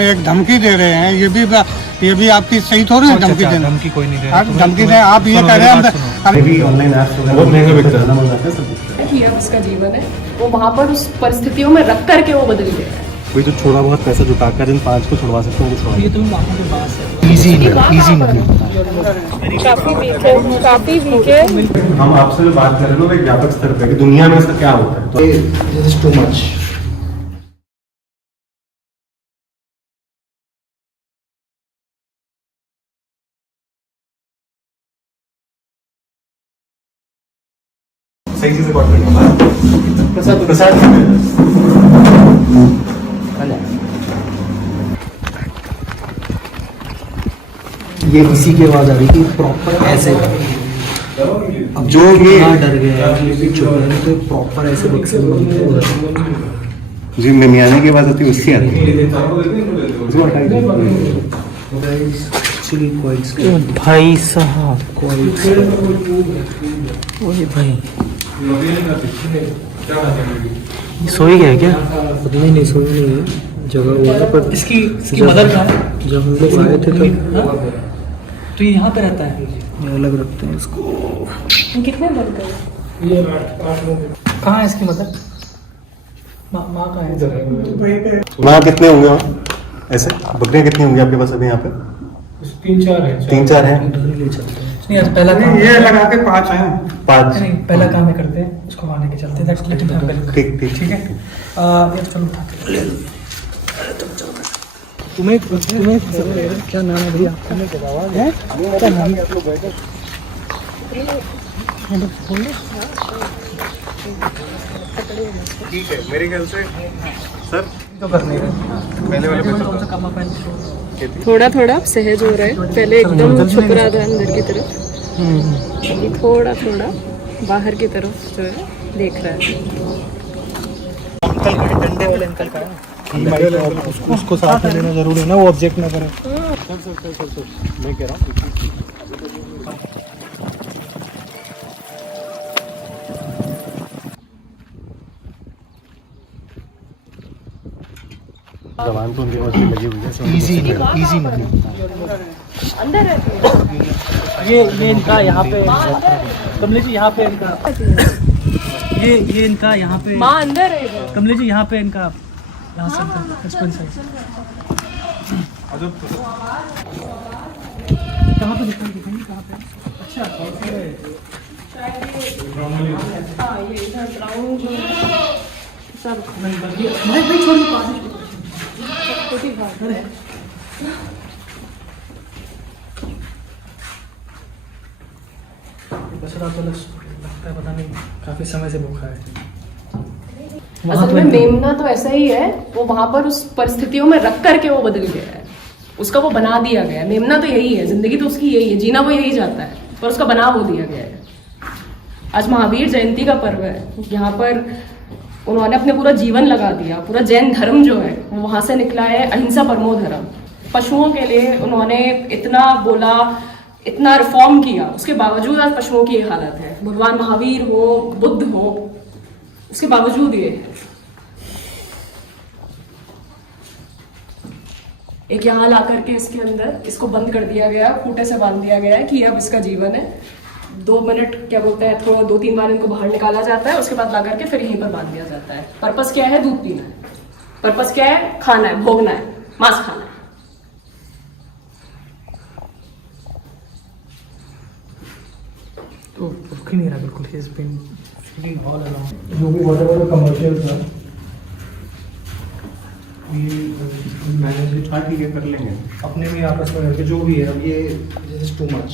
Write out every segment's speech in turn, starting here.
तो एक धमकी दे रहे हैं, ये भी आपकी सही थोड़ी है धमकी देना। धमकी कोई नहीं दे रहा। धमकी दे, आप ये कह रहे हैं अभी ऑनलाइन ऐप्स वगैरह बहुत महंगा बिकता है। कि अब उसका जीवन है, वो वहाँ पर उस परिस्थितियों में रख करके वो बदल गया है। कोई तो थोड़ा बहुत पैसा जुटा कर इन 5 को छुड़वा सकते हैं। ये तो आंखों के पास है। इजी नहीं। काफी वीक है। हम आपसे जो बात कर रहे हैं ना, एक व्यापक स्तर पे कि दुनिया में इसका क्या होता है, तो दिस इज टू मच। सही चीज रिकॉर्ड करना। प्रसाद ये किसी की आवाज आ रही थी प्रॉपर ऐसे। अब जो ये डर गया तो प्रॉपर ऐसे बक्से जी मिमियाने की बात होती है, उसकी आती है। भाई साहब ओए भाई सोई गया क्या? नहीं सोई नहीं है, जगह हुआ है। पर इसकी मदर कहाँ है? जब हम लोग आए थे तो ये यहाँ पे रहता है, ये अलग रखते हैं इसको। कितने बन गए? कहाँ है इसकी मदर? माँ कहाँ है? वहाँ कितने होंगे वहाँ ऐसे बकरियाँ कितनी होंगी आपके पास अभी यहाँ पे? 3-4 हैं। ले चलते हैं। नहीं आज पहला काम ये लगा के 5 हैं। 5 नहीं पहला काम ये करते हैं, उसको मारने के चलते हैं। ठीक ठीक है। ये चलो उठा के ले लो। तुम्हें क्या नाम है भैया? क्या नाम है? ठीक है मेरे ख्याल से सर तो करने पहले वाले थोड़ा थोड़ा सहज हो रहा है, पहले एकदम छुप रहा था अंदर की तरफ, अभी थोड़ा थोड़ा बाहर की तरफ जो है देख रहा है। अंकल डंडे वाले अंकल का उसको साथ में लेना जरूरी है ना, वो ऑब्जेक्ट ना करे। सर मैं कह रहा हूँ जवान तो उनके पास भी लगी हुई है। इजी नहीं। अंदर है ये इनका यहाँ पे कमलेश जी, यहाँ पे इनका ये इनका यहाँ पे माँ अंदर है। कमलेश जी, यहाँ पे इनका यहाँ से 55 साइज कहाँ पे दिखाएंगे कहाँ पे? अच्छा हाँ ये इधर ग्राउंड जो है सब भाई छोड़िए छोटी बात है। बसरा तो लगता है पता नहीं काफी समय से भूखा है। असल में मेमना तो ऐसा ही है, वो वहां पर उस परिस्थितियों में रख करके वो बदल गया है, उसका वो बना दिया गया है। मेमना तो यही है, जिंदगी तो उसकी यही है, जीना वो यही चाहता है, पर उसका बना वो दिया गया है। आज महावीर जयंती का पर्व है, यहाँ पर उन्होंने अपने पूरा जीवन लगा दिया। पूरा जैन धर्म जो है वो वहां से निकला है, अहिंसा परमो धर्म। पशुओं के लिए उन्होंने इतना बोला, इतना रिफॉर्म किया, उसके बावजूद आज पशुओं की ये हालत है। भगवान महावीर हो, बुद्ध हो, उसके बावजूद ये है। एक यहाँ ला करके इसके अंदर इसको बंद कर दिया गया, खूंटे से बांध दिया गया है कि अब इसका जीवन है। 2 मिनट क्या बोलते हैं, थोड़ा 2-3 बार इनको बाहर निकाला जाता है, उसके बाद ला करके फिर यहीं पर बांध दिया जाता है। पर्पस क्या है? दूध पीना है। पर्पस क्या है? खाना है, भोगना है, मांस खाना है। तो भूख ही नहीं रहा बिल्कुल। He has been feeling all around जो भी व्हाटएवर कमर्शियल था ये मैनेज हाँ ठीक है कर लेंगे अपने में आपस में करके जो भी है। अब ये दिस इज टू मच।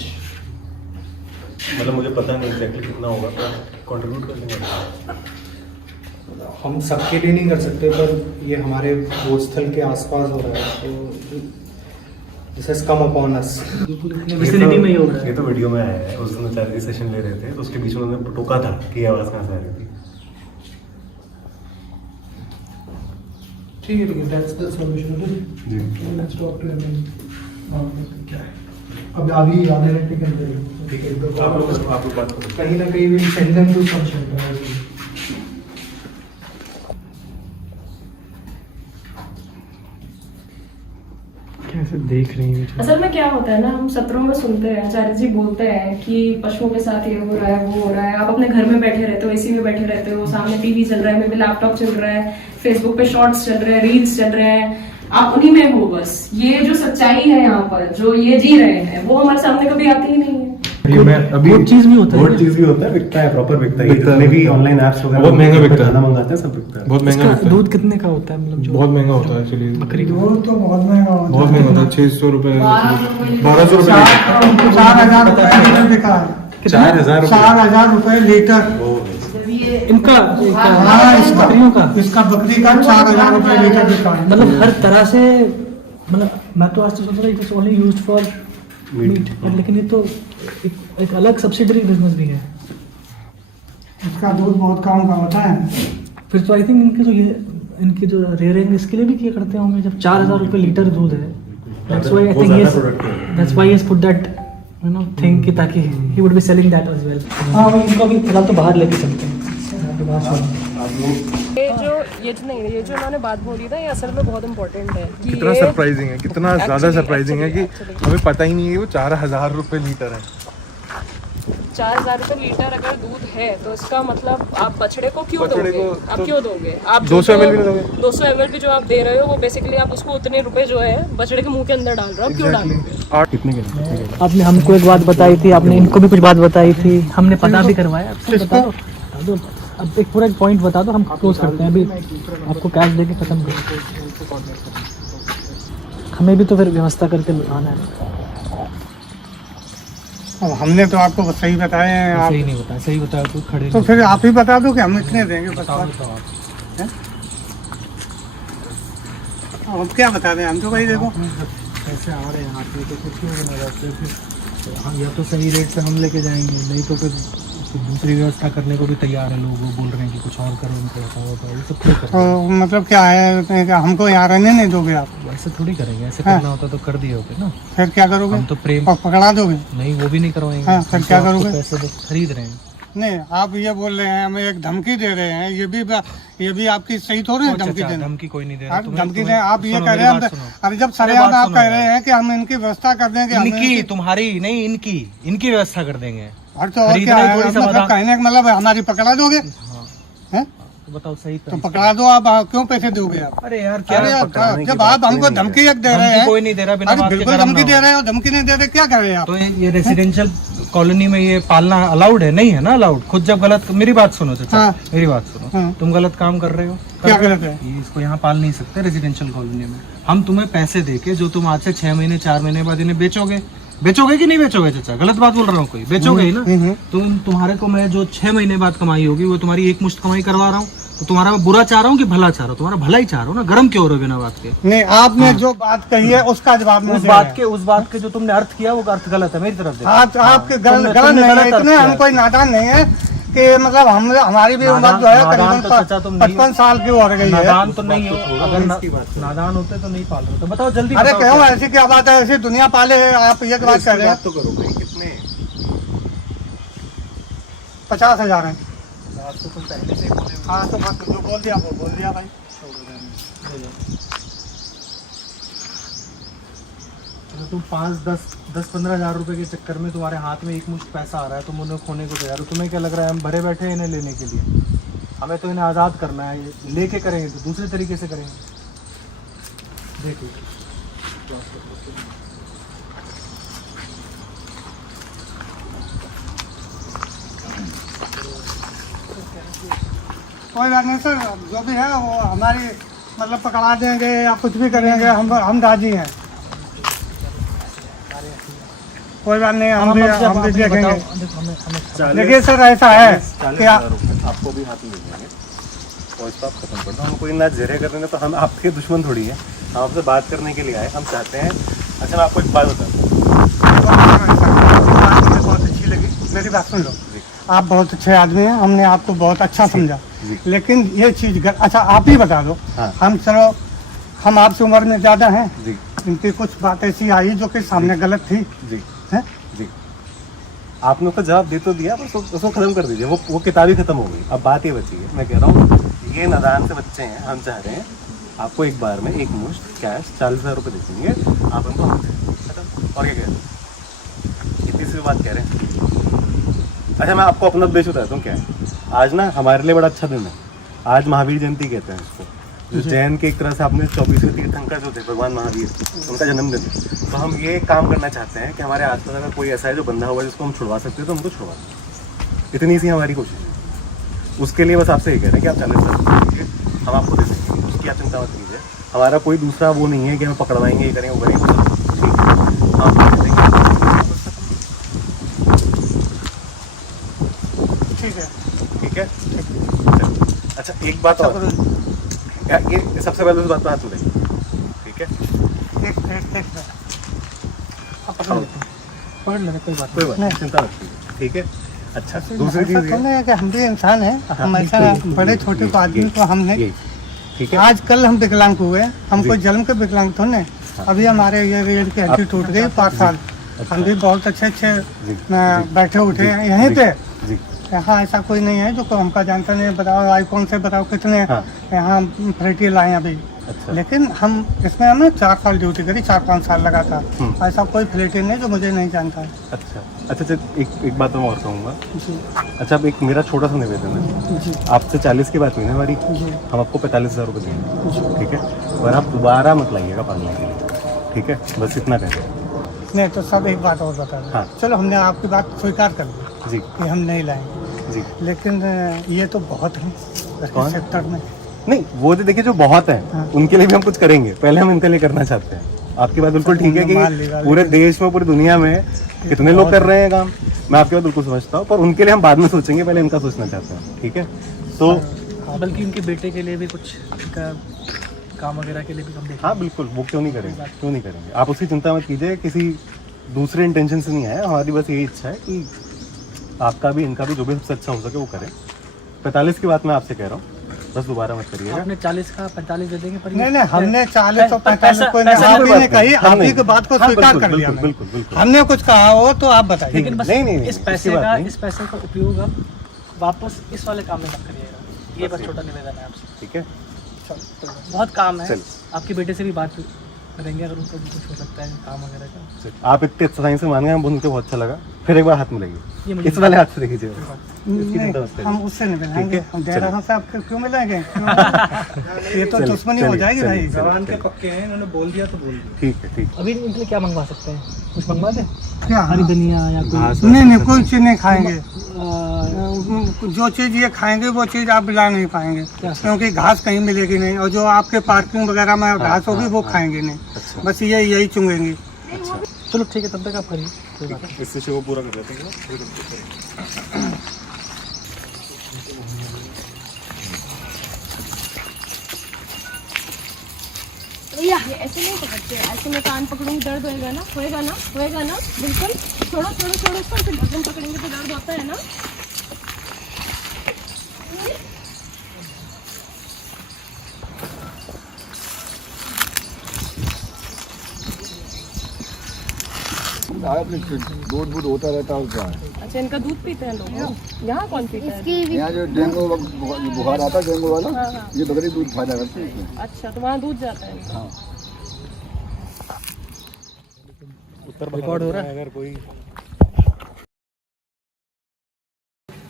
मतलब मुझे पता नहीं एग्जैक्टली कितना होगा, कंट्रीब्यूट कर लेंगे। हम सबके लिए नहीं कर सकते, पर ये हमारे भोजस्थल के आसपास हो रहा है, तो this has come upon us. Vicinity में ही हो रहा है। ये तो वीडियो में आया है, उस दिन चैरिटी सेशन ले रहे थे तो उसके बीच में उन्होंने टोका था कि ये आवाज़ कहाँ से आ रही थी। ठीक है दैट्स द सॉल्यूशन जी लेट्स टॉक टू हिम। क्या है अब अभी आने वाले के अंदर ठीक है, तो आप लोग बात करो। कहीं ना कहीं will send them to some shelter. कैसे देख रही है? असल में क्या होता है ना, हम सत्रों में सुनते हैं, आचार्य जी बोलते हैं कि पशुओं के साथ ये हो रहा है, वो हो रहा है। आप अपने घर में बैठे रहते हो, एसी में बैठे रहते हो, सामने टीवी चल रहा है, मे भी लैपटॉप चल रहा है, फेसबुक पे शॉर्ट्स चल रहे हैं, रील्स चल रहे हैं, आप उन्हीं में हो बस। ये जो सच्चाई है यहाँ पर, जो ये जी रहे हैं, वो हमारे सामने कभी आती ही नहीं है। वो चीज भी होता है, वो चीज भी होता है, बिकता है, प्रॉपर बिकता है। जितने भी ऑनलाइन ऐप्स वगैरह बहुत महंगा बिकता है, खाना मंगाते हैं सब बिकता है। बहुत महंगा इसका बिकता है। दूध कितने का होता है? मतलब जो बहुत महंगा होता है एक्चुअली, बकरी का वो तो बहुत महंगा होता बहुत महंगा होता है। 600 रुपए, 1200 रुपए, 4,000 रुपए लीटर बिका है। 4,000 4,000 रुपए लीटर। इनका हाँ, बकरियों का, इसका बकरी का 4,000 रुपए लीटर बिका है। मतलब हर तरह से, मतलब मैं तो आज तक सोच रहा था it is only used for meet, लेकिन ये तो एक अलग सब्सिडरी बिजनेस भी है। इसका दूध बहुत काम का होता है। फिर तो आई थिंक इनकी जो रेयरिंग इसके लिए भी किया करते होंगे, जब 4,000 रुपए लीटर दूध है। That's why I think that's why he put that you know thing कि ताकि he would be selling that as well. हाँ, इनको भी फिलहाल तो बाहर लेके चलते हैं। ये जो उन्होंने बात बोली ना, ये असल में बहुत इम्पोर्टेंट है। कि कितना ये- सरप्राइजिंग है, कितना ज्यादा सरप्राइजिंग है कि हमें पता ही नहीं है वो 4,000 रुपए लीटर है। 4,000 रुपए लीटर अगर दूध है तो इसका मतलब आप बछड़े को क्यों बछड़े दोगे? को आप तो क्यों दोगे? आप 200 ml भी नहीं दोगे। 200 ml भी जो आप दे रहे हो, वो बेसिकली आप उसको उतने रुपए जो है बछड़े के मुंह के अंदर डाल रहे हो। क्यों डालोगे? 8 कितने के? आपने हमको एक बात बताई थी, आपने इनको भी कुछ बात बताई थी, हमने पता भी करवाया। आपको बता दो, अब एक पूरा पॉइंट बता दो, हम क्लोज करते हैं। अभी आपको कैश देके खत्म करो, हमें भी तो फिर व्यवस्था करके आना है। अब हमने तो आपको सही बताए हैं। आप सही नहीं बताया, सही बताया तो खड़े तो फिर आप ही बता दो कि हम इतने देंगे बस। हैं? अब क्या बता दें हम तो भाई, देखो पैसे आ रहे हैं हाथ में तो कुछ क्यों बना रहे फिर हम, या तो सही रेट से हम लेके जाएंगे, नहीं तो फिर दूसरी व्यवस्था करने को भी तैयार है लोग। वो बोल रहे हैं कि कुछ और करो, उनको बताओ, ये सब थोड़ी तो करेंगे। मतलब क्या है कि हमको यहाँ रहने नहीं दोगे आप? ऐसे थोड़ी करेंगे, ऐसे हाँ। करना होता तो कर दिए होते ना। फिर क्या करोगे? हम तो प्रेम, और पकड़ा दोगे? नहीं वो भी नहीं करवाएंगे। हाँ, फिर हम क्या तो आपको करोगे? पैसे खरीद रहे हैं। नहीं, आप ये बोल रहे हैं, हमें एक धमकी दे रहे हैं, ये भी आपकी सही थोड़ी है धमकी देना। धमकी कोई नहीं दे रहा। आप धमकी दें, आप ये कह रहे हैं, अरे जब सरेआम आप कह रहे हैं कि हम इनकी व्यवस्था कर देंगे, इनकी, तुम्हारी नहीं, इनकी व्यवस्था कर देंगे। और तो और क्या है, मतलब कहने का मतलब हमारी पकड़ा दोगे? हैं? तो बताओ सही तो पकड़ा दो आप, क्यों पैसे दोगे आप? अरे यार अरे यार, जब आप हमको धमकी एक दे रहे हैं, कोई नहीं दे रहा, बिना अरे बात के बिल्कुल गरम धमकी ना दे हो। रहे हो, धमकी नहीं दे रहे, क्या कर रहे हैं आप? तो ये रेसिडेंशियल कॉलोनी में ये पालना अलाउड है? नहीं है ना अलाउड। खुद जब गलत, मेरी बात सुनो चाचा, हाँ। मेरी बात सुनो, हाँ। तुम गलत काम कर रहे हो। क्या गलत है? ये इसको यहाँ पाल नहीं सकते रेजिडेंशियल कॉलोनी में। हम तुम्हें पैसे देके, जो तुम आज से 6 महीने 4 महीने बाद इन्हें बेचोगे कि नहीं बेचोगे चाचा? गलत बात बोल रहा हूँ कोई? बेचोगे ही ना। तुम्हारे को मैं जो 6 महीने बाद कमाई होगी वो तुम्हारी एक मुश्त कमाई करवा रहा हूँ, तो तुम्हारा मैं बुरा चाह रहा हूँ कि भला चाह रहा हूँ? तुम्हारा भला ही चाह रहा हूँ ना। गरम क्यों हो रहे हो बिना बात के? नहीं, आपने जो बात कही है उसका जवाब नहीं उस दे रहे बात के जो तुमने अर्थ किया वो अर्थ गलत है मेरी तरफ से। आप आपके गलत तुमने नहीं है, गलत अर्थ इतने किया। हम कोई नादान नहीं है कि मतलब हम हमारी भी उम्र जो है नादान तो चाचा तुम करीबन नहीं 55 साल की हो गई है। नादान तो नहीं हो। अगर नादान होते तो नहीं पाल रहे। तो बताओ जल्दी अरे बताओ क्यों, क्या? ऐसी क्या बात है? ऐसी दुनिया पाले है, आप ये बात कर रहे हैं? तो करो भाई, कितने 50,000 है। तो तुम पहले से बोले हाँ तो बस जो बोल दिया वो बोल दिया भाई। तो तुम 5-10-15 हजार रुपए के चक्कर में तुम्हारे हाथ में एक मुश्त पैसा आ रहा है, तुम उन्हें खोने को तैयार हो। तुम्हें क्या लग रहा है हम भरे बैठे हैं इन्हें लेने के लिए? हमें तो इन्हें आज़ाद करना है। ये लेके करेंगे तो दूसरे तरीके से करेंगे। देखो कोई बात नहीं सर, जो भी है वो हमारी मतलब पकड़ा देंगे या कुछ भी करेंगे, हम राजी हैं। कोई बात नहीं, हम भी देखेंगे। देखिए सर, ऐसा है कि 40,000 रुपये आपको भी हाथ में दे देंगे और इसको आप खत्म कर दो। हम कोई ना जेरे कर देंगे तो हम आपके दुश्मन थोड़ी है, हम आपसे बात करने के लिए आए। हम चाहते हैं, अच्छा मैं आपको एक बात बताता हूँ, बहुत अच्छी लगी, मेरी बात सुन लो। आप बहुत अच्छे आदमी हैं, हमने आपको बहुत अच्छा समझा, लेकिन ये चीज़ अच्छा आप ही बता दो। हाँ। हम आपसे उम्र में ज़्यादा हैं, जी इनकी कुछ बात ऐसी आई जो कि सामने गलत थी। जी हैं? जी, आपने उसका जवाब दे तो दिया, बस उसको खत्म कर दीजिए। वो किताब ही खत्म हो गई। अब बात ये बची है, मैं कह रहा हूँ ये नादान से बच्चे हैं, हम चाह रहे हैं आपको एक बार में एक मुश्त कैश 40,000 रुपये दे देंगे, आप उनको हम खत्म। और क्या कह रहे हैं, इतनी सी बात कह रहे हैं। अच्छा मैं आपको अपना उद्देश्य बताता हूँ क्या है। आज ना हमारे लिए बड़ा अच्छा दिन है, आज महावीर जयंती कहते हैं इसको, जो जैन के एक तरह से आपने 24वें तीर्थंकर जो थे भगवान महावीर, उनका जन्मदिन है। तो हम ये काम करना चाहते हैं कि हमारे आसपास अगर कोई ऐसा है जो बंधा हुआ है जिसको हम छुड़वा सकते हैं तो हमको छुड़वा दें। इतनी सी हमारी कोशिश है। उसके लिए बस आपसे ये कह रहे हैं कि आप 40,000 दीजिए, हम आपको दे देंगे, उसकी आप चिंता मत कीजिए। हमारा कोई दूसरा वो नहीं है कि हमें पकड़वाएंगे, ये करेंगे, वो करेंगे, ठीक है। ठीक है। अच्छा एक बात और, ये सबसे पहले उस बात पर हाथ उठाइए, ठीक है। पढ़ लेना, कोई बात कोई बात नहीं, चिंता मत कीजिए, ठीक है। अच्छा दूसरी चीज़ ऐसा थोड़ा है कि हम भी इंसान हैं, हम ऐसा बड़े छोटे को आदमी को हमने ठीक है। आज कल हम विकलांग हुए, हमको जन्म के विकलांग तो नहीं, अभी हमारे ये रीढ़ की हड्डी टूट गई 5 साल। हम भी बहुत अच्छे बैठे उठे हैं यहीं पे। यहाँ ऐसा कोई नहीं है जो हमका जानता नहीं, बताओ आईफोन से बताओ कितने यहाँ फैसिलिटी लाए अभी। अच्छा। लेकिन हम इसमें हमने 4 साल ड्यूटी करी, 4-5 साल लगा था। ऐसा कोई फैसिलिटी नहीं जो मुझे नहीं जानता है। अच्छा अच्छा एक बात मैं और कहूँगा। जी अच्छा अब एक मेरा छोटा सा निवेदन है, जी आपसे 40 की बात हुई ना हमारी, जी हम आपको 45,000 रुपये देंगे, ठीक है। और आप दोबारा मत लाइएगा पालने के लिए, ठीक है, बस इतना कहें। नहीं तो सब एक बात और बता दें। हाँ। चलो हमने आपकी बात स्वीकार कर ली जी कि हम नहीं लाएंगे, जी। लेकिन ये तो बहुत है कौन? सेक्टर में। नहीं वो तो देखिए जो बहुत है हाँ। उनके लिए भी हम कुछ करेंगे, पहले हम इनके लिए करना चाहते हैं। आपकी बात बिल्कुल ठीक है कि पूरे देश में, पूरी दुनिया में कितने लोग कर रहे हैं काम, मैं आपकी बात बिल्कुल समझता हूँ, पर उनके लिए हम बाद में सोचेंगे, पहले इनका सोचना चाहते हैं, ठीक है। तो बल्कि उनके बेटे के लिए भी कुछ उनका काम वगैरह के लिए भी हम देखें। हाँ बिल्कुल, वो क्यों नहीं करेंगे, क्यों नहीं करेंगे। आप उसकी चिंता मत कीजिए, किसी दूसरे इंटेंशन से नहीं आया, हमारी बस यही इच्छा है कि आपका भी इनका भी जो भी सबसे अच्छा हो सके वो करें। 45 की बात मैं आपसे कह रहा हूँ, बस दोबारा मत करिएगा। आपने 40 का 45 दे देंगे, पर नहीं हमने 40 और 45 कोई नहीं, आप ही ने कही, आप ही की बात को स्वीकार कर लिया। बिल्कुल बिल्कुल, हमने कुछ कहा हो तो आप बताइए। लेकिन बस नहीं, इस पैसे का उपयोग आप वापस इस वाले काम में मत करिएगा, ये बस छोटा निवेदन है आपसे, ठीक है। बहुत काम है। चल। आपके बेटे से भी बात करेंगे अगर उनको भी कुछ हो सकता है काम वगैरह का। आप इतने अच्छाई से मान गए, हम उनको बहुत अच्छा लगा। फिर एक बार हाथ ये मिलाइए, मुझे इस वाले हाथ से देखिए, इसकी नहीं, चिंता मत करिए। हम उससे नहीं मिलाएंगे, हम दे रहे से आपको क्यों मिलाएंगे? ये तो चलिए, दुश्मनी हो जाएगी चलिए, भाई। चलिए, जवान के चलिए। पक्के हैं, इन्होंने बोल दिया तो बोल दिया। ठीक है, ठीक अभी इनके लिए क्या मंगवा सकते हैं, कुछ मंगवा दें, क्या हरी धनिया या कोई नहीं कोई चीज़ नहीं खाएंगे। जो चीज़ ये खाएंगे वो चीज़ आप मिला नहीं पाएंगे, क्योंकि घास कहीं मिलेगी नहीं, और जो आपके पार्किंग वगैरह में घास होगी वो खाएंगे नहीं, बस यही चुंगेंगी। चलो ठीक है, तब तक आप करिए, कोई बात नहीं। इससे वो पूरा कर लेते हैं। ये ऐसे नहीं पकड़ते, ऐसे मैं कान पकड़ूंगी दर्द होएगा ना, होएगा ना, होएगा ना, बिल्कुल। छोड़ो छोड़ो छोड़ो उसको, फिर गर्दन पकड़ेंगे तो दर्द होता है ना। दूध दूध होता रहता है उसका। अच्छा इनका दूध पीते हैं लोग, यहाँ कौन पीता है? यहाँ जो डेंगू बुखार आता है डेंगू वाला, हाँ। ये बकरी दूध फायदा करती है इसमें। अच्छा तो वहाँ दूध जाता है इनका। रिकॉर्ड हो रहा है अगर कोई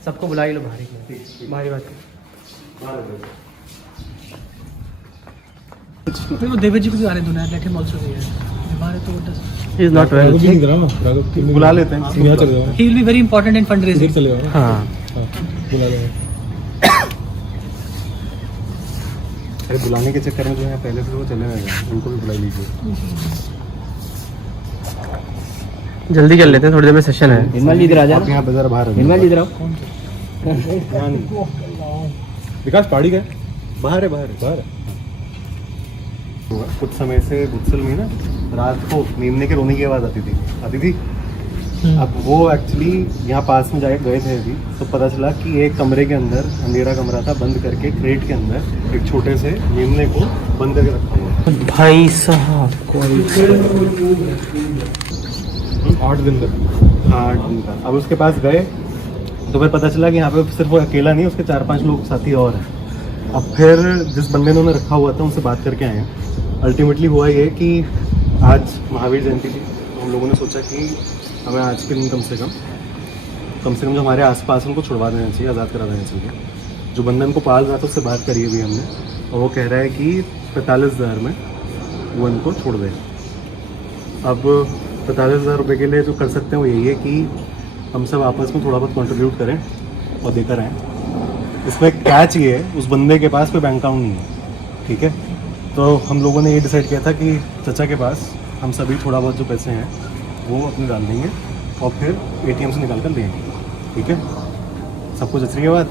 सबको बुला ही लो भारी बात। फिर वो देवी जी को भी आने दो ना, लेट हिम आल्सो हियर। बीमार है तो he is not well, बुला लेते हैं, he will be very important in fundraising। हाँ अरे बुलाने के चक्कर में जो है पहले से वो चले गए हैं, उनको भी बुला लीजिए। जल्दी कर लेते हैं, थोड़ी देर में सेशन है। निर्मल जी इधर आ जाओ, आप यहाँ बाजार बाहर निर्मल जी इधर आओ। विकास पहाड़ी का बाहर है, बाहर है। कुछ समय से बुत्सल में ना रात को मेमने के रोने की आवाज़ आती थी। अब वो एक्चुअली यहाँ पास में गए थे अभी, तो पता चला कि एक कमरे के अंदर, अंधेरा कमरा था, बंद करके क्रेट के अंदर एक छोटे से मेमने को बंद करके रखा हुआ। भाई साहब 8 दिन का। अब उसके पास गए तो फिर पता चला कि यहाँ पे सिर्फ वो अकेला नहीं, उसके 4-5 लोग साथी और हैं। अब फिर जिस बंदे ने उन्हें रखा हुआ था उनसे बात करके आए हैं। अल्टीमेटली हुआ ये कि आज महावीर जयंती थी, तो हम लोगों ने सोचा कि हमें आज के दिन कम से कम जो हमारे आसपास उनको छुड़वा देना चाहिए, आज़ाद करा देना चाहिए। जो बंदा इनको पाल रहा था उससे बात करी भी हमने, और वो कह रहा है कि 45,000 में वो इनको छोड़ दे। अब 45,000 रुपये के लिए जो कर सकते हैं वो यही है कि हम सब आपस में थोड़ा बहुत कंट्रीब्यूट करें और देकर आएँ। इसमें कैच ये है, उस बंदे के पास कोई बैंक अकाउंट नहीं है, ठीक है। तो हम लोगों ने ये डिसाइड किया था कि चाचा के पास हम सभी थोड़ा बहुत जो पैसे हैं वो अपने डाल देंगे और फिर ATM से निकाल कर देंगे, ठीक है। सब कुछ अच्छी बात।